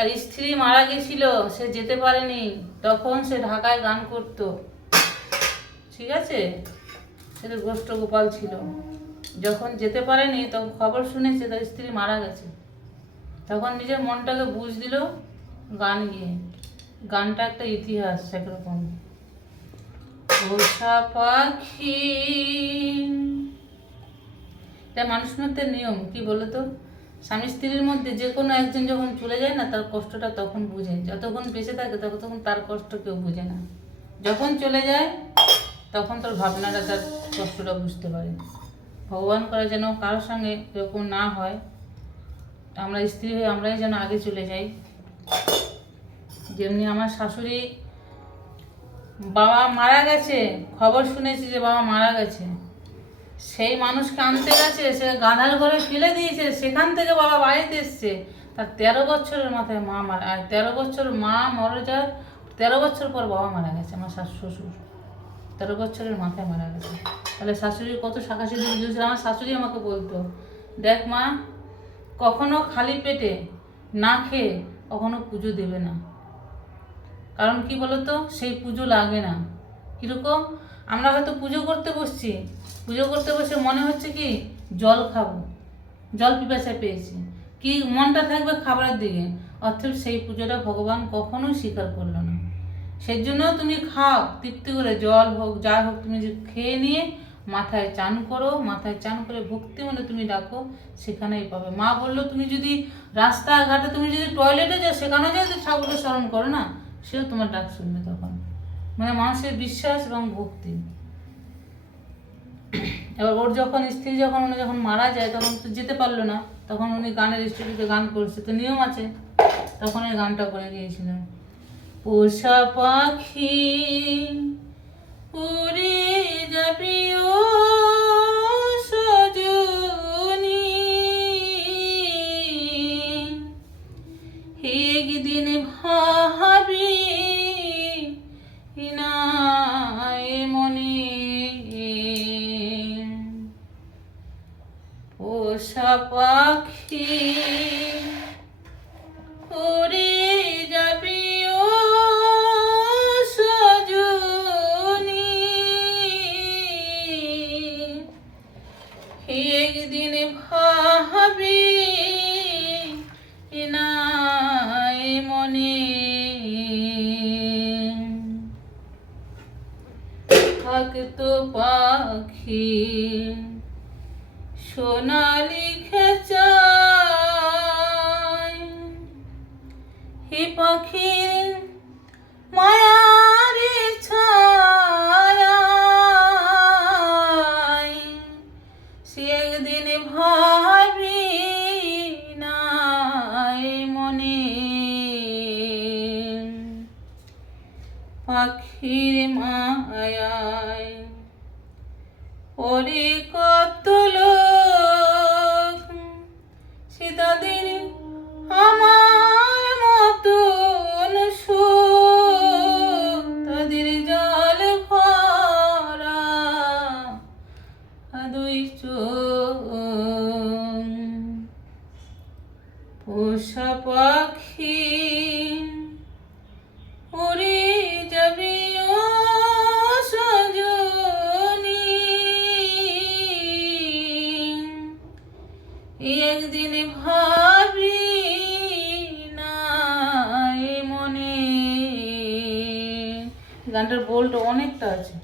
তার স্ত্রী মারা গেছিল, সে যেতে পারেনি, তখন সে ঢাকায় গান করতো, ঠিক আছে? সেটা গোষ্ঠ গোপাল ছিল। যখন যেতে পারেনি তখন খবর শুনেছে তার স্ত্রী মারা গেছে, তখন নিজের মনটাকে বুঝ দিল গান গিয়ে। গানটা একটা ইতিহাস একরকম। পোষা পাখি, এটা মানুষ মধ্যে নিয়ম, কি বলতো? স্বামী স্ত্রীর মধ্যে যে কোনো একজন যখন চলে যায় না, তার কষ্টটা তখন বুঝে। যতক্ষণ বেঁচে থাকে ততক্ষণ তার কষ্ট কেউ বুঝে না। যখন চলে যায় তখন তোর ভাবনাটা তার কষ্টটা বুঝতে পারে। ভগবান করে যেন কারোর সঙ্গে এরকম না হয়, আমরা স্ত্রী হয়ে আমরাই যেন আগে চলে যাই। যেমনি আমার শাশুড়ি, বাবা মারা গেছে, খবর শুনেছি যে বাবা মারা গেছে, সেই মানুষকে আনতে গেছে, সে গাধার ঘরে ফেলে দিয়েছে, সেখান থেকে বাবা বাড়িতে এসছে। তার 13 বছরের মাথায় মা মারা, আর 13 বছর মা মরে যাওয়ার 13 বছর পর বাবা মারা গেছে। আমার শ্বশুর 13 বছরের মাথায় মারা গেছে। তাহলে শাশুড়ির কত শাখা সিঁদুর দিয়েছিল। আমার শাশুড়ি আমাকে বলতো, দেখ মা, কখনো খালি পেটে না খেয়ে কখনো পুজো দেবে না। কারণ কি বলতো, সেই পুজো লাগে না। কীরকম, আমরা হয়তো পুজো করতে বসছি, পুজো করতে বসে মনে হচ্ছে কি জল খাবো, জল পিপাসা পেয়েছি, কি মনটা থাকবে খাবারের দিকে, অর্থাৎ সেই পুজোটা ভগবান কখনোই স্বীকার করলো না। সেই জন্য তুমি খাও তৃপ্তি করে, জল হোক যা হোক, তুমি যে খেয়ে নিয়ে মাথায় চান করো, মাথায় চান করে ভক্তি মনে তুমি ডাকো, সেখানেই পাবে। মা বললো, তুমি যদি রাস্তাঘাটে, তুমি যদি টয়লেটে যাও, সেখানেও যদি ঠাকুরকে স্মরণ করো না, সেও তোমার ডাক শুনবে তখন। মানে মানুষের বিশ্বাস এবং ভক্তি। এবার ওর যখন স্ত্রী উনি যখন মারা যায়, তখন তো যেতে পারলো না, তখন উনি গানের স্টুডিওতে গান করছে, তো নিয়ম আছে, তখন এই গানটা করে গিয়েছিলেন। পোষা পাখি উড়ে যাবি ও সজনী, একদিন ভাবি না মনে, পোষা পাখি উড়ে যাবি ও সজনী, একদিন ভাবি না মনে, থাকতো পাখি সোনালি খেচায়, হে পাখির মায়ার ছায়ায়, সে একদিন ভাবি নাই মনে, পাখির মায়ায় ওরে কত লোক, সে তাদের আমার মতন সুখ, তাদের জল ভরা দুই চোখ। পোষা পাখি উড়ে যাবি ও সজনী, একদিন ভাবি নাই মনে। গানটার বোল্ট অনেকটা আছে।